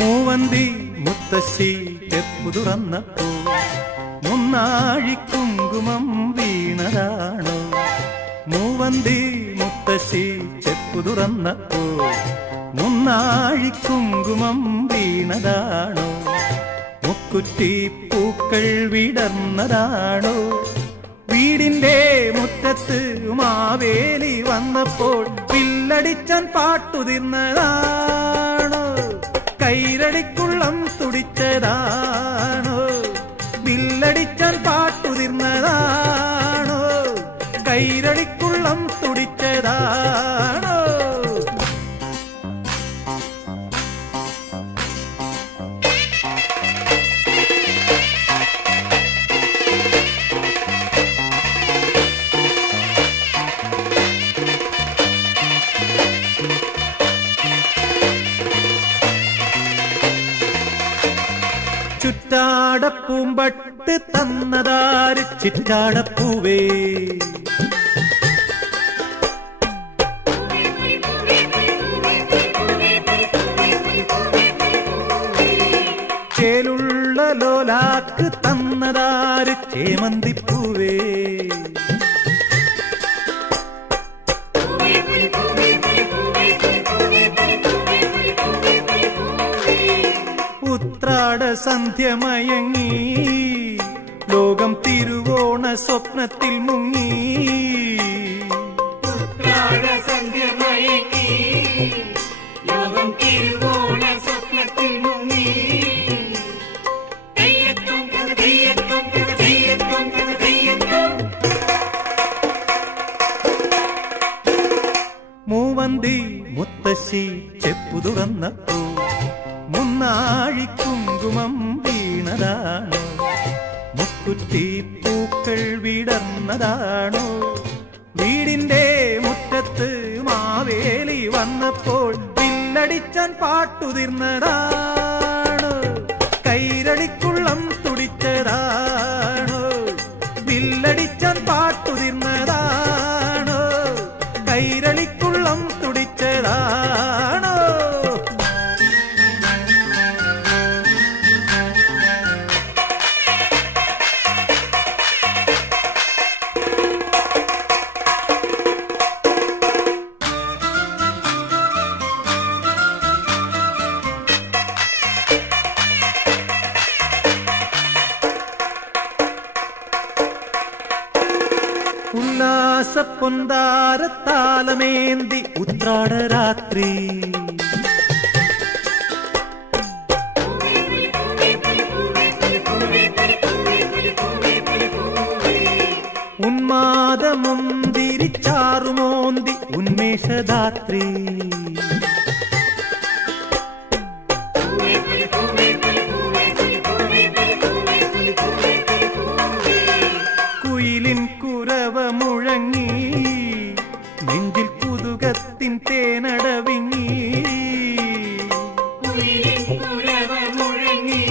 മൂവന്തി മുത്തശ്ശി ചെപ്പു തുറന്നപ്പോ മുന്നാഴി കുങ്കുമം വീണതാണോ? മൂവന്തി മുത്തശ്ശി ചെപ്പു തുറന്നപ്പോ മുന്നാഴി കുങ്കുമം വീണതാണോ? മുക്കുറ്റി പൂക്കൾ വിടർന്നതാണോ? വീടിന്റെ മുറ്റത്ത് മാവേലി വന്നപ്പോൾ വില്ലടിച്ചാൻ പാട്ടുതിർന്നതാണോ? കൈരടിക്കുള്ളം തുടിച്ചതാണോ? വില്ലടിച്ചാൻ പാട്ടുതിർന്നതാണോ? കൈരടിക്കുള്ളം തുടിച്ചതാണോ? ചുറ്റാടപ്പൂമ്പട്ട് തന്നതാര് ചിറ്റാടപ്പൂവേ? ചേലുള്ള ലോലാക്ക് തന്നതാര് ചേമന്തിപ്പൂവേ? ഉത്രാട സന്ധ്യമയങ്ങി ലോകം തിരുവോണ സ്വപ്നത്തിൽ മുങ്ങി. ഉത്രാട സന്ധ്യമയങ്ങി ലോകം തിരുവോണ സ്വപ്നത്തിൽ മുങ്ങി. തെയ്യത്തും തെയ്യത്തും തെയ്യത്തും തെയ്യത്തും. മൂവന്തി മുത്തശ്ശി ചെപ്പു തുറന്നപ്പോ മുന്നാഴി കുങ്കുമം വീണതാണോ? മുക്കുറ്റി പൂക്കൾ വിടർന്നതാണോ? വീടിന്റെ മുറ്റത്ത് മാവേലി വന്നപ്പോൾ വില്ലടിച്ചാൻ പാട്ടുതിർന്നതാണോ? കൈരടിക്കുള്ളം തുടിച്ചതാണോ? വില്ലടിച്ചാൻ പാട്ടുതിർന്നതാണോ? കൈരളിക്കുള്ളം തുടിച്ചതാണോ? ഉല്ലാസപ്പൊന്താരത്താലമേന്തി ഉത്രാടരാത്രി ഉന്മാദമുന്തിരിച്ചാറുമോന്തി ഉന്മേഷദാത്രി കുയിലിൻ കുരവ മുഴങ്ങി നെഞ്ചിൽ കുതുകത്തിൻ തേനടവിങ്ങി. കുയിലിൻ കുരവ മുഴങ്ങി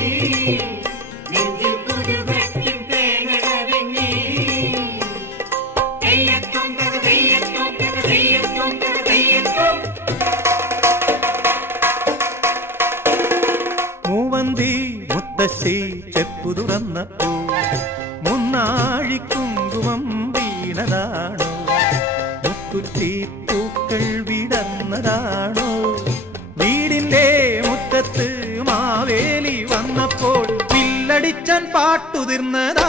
നെഞ്ചിൽ കുതുകത്തിൻ തേനടവിങ്ങി. തെയ്യത്തും തെയ്യത്തും തെയ്യത്തും തെയ്യത്തും. മൂവന്തി മുത്തശ്ശി ചെപ്പു തുറന്നപ്പോ മുന്നാഴി കുങ്കുമം വീണതാണോ? മുക്കുറ്റി പൂക്കൾ വിടർന്നതാണോ? വീടിന്റെ മുറ്റത്ത് മാവേലി വന്നപ്പോൾ വില്ലടിച്ചാൻ പാട്ടുതിർന്നതാണോ?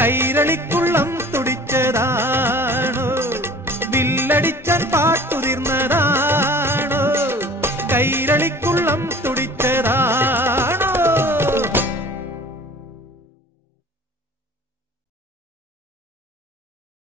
കൈരളിക്കു